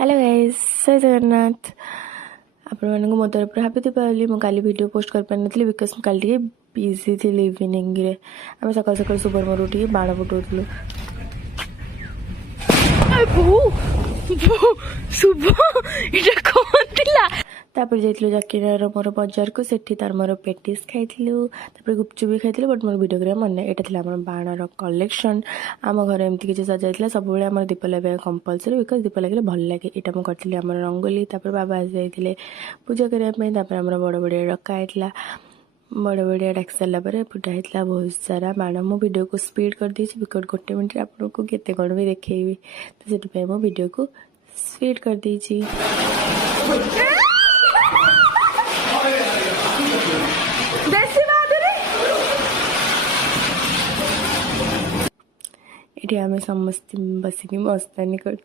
Hello guys, जय जगन्नाथ। आपण मानक मो तरफ हापी दीपावली। मु काली वीडियो पोस्ट कर पार नथली बिकज मु काली बिजी थी इवनिंग रे। आम सकाल सकाल सुपर मोर उठी बाण फुटाऊलु। शुभ इटा कौन थिला? तापर जाइथिलु जाकिनार मोर बाजार को, सेठी तार मोर पेटिस खाइथिलु, तापर गुपचुप भी खाइथिलु। बट मोर वीडियो ग्राम मन एटा थिला हमर बाणर कलेक्शन। आम घर एमती किछि सजाइथिला। सब बेले हमर दीप लगाय कंपलसरी बिकज दीप लागले भल लागे। एटा मु करथिलि हमर रंगोली। तापर बाबा आसी जाइथिले पूजा करिया पय। तापर हमर बड़ बड़िया डका आइथिला। बड़ बड़िया डाक सारा पर फुटा होता बहुत सारा बाण। मो वीडियो को स्पीड कर दी बिकज गोटे मिनट आपको केते कौन भी देखी, तो से मो वीडियो को स्पीड कर दी। ये आम समस्त बसिक मस्तानी करूँ।